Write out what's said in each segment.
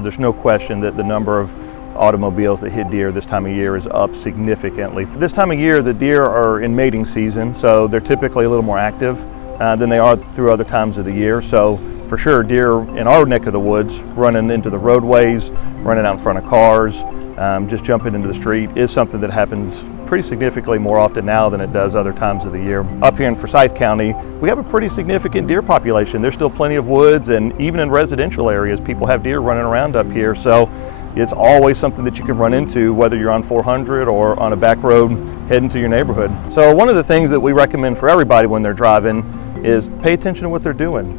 There's no question that the number of automobiles that hit deer this time of year is up significantly. This time of year, the deer are in mating season, so they're typically a little more active than they are through other times of the year. So for sure, deer in our neck of the woods, running into the roadways, running out in front of cars, just jumping into the street is something that happens pretty significantly more often now than it does other times of the year. Up here in Forsyth County, we have a pretty significant deer population. There's still plenty of woods, and even in residential areas, people have deer running around up here. So it's always something that you can run into, whether you're on 400 or on a back road heading to your neighborhood. So one of the things that we recommend for everybody when they're driving is pay attention to what they're doing.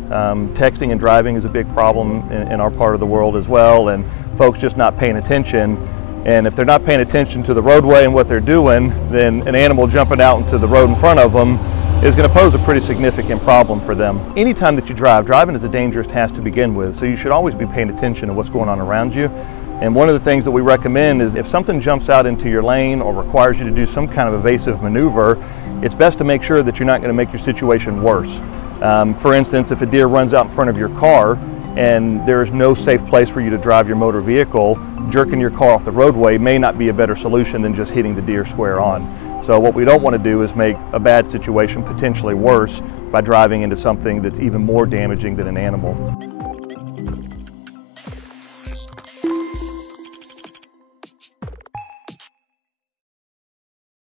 Texting and driving is a big problem in our part of the world as well, and folks just not paying attention. And if they're not paying attention to the roadway and what they're doing, then an animal jumping out into the road in front of them is going to pose a pretty significant problem for them. Anytime that you drive, driving is a dangerous task to begin with, so you should always be paying attention to what's going on around you. And one of the things that we recommend is if something jumps out into your lane or requires you to do some kind of evasive maneuver, it's best to make sure that you're not going to make your situation worse. For instance, if a deer runs out in front of your car and there's no safe place for you to drive your motor vehicle, jerking your car off the roadway may not be a better solution than just hitting the deer square on. So what we don't want to do is make a bad situation potentially worse by driving into something that's even more damaging than an animal.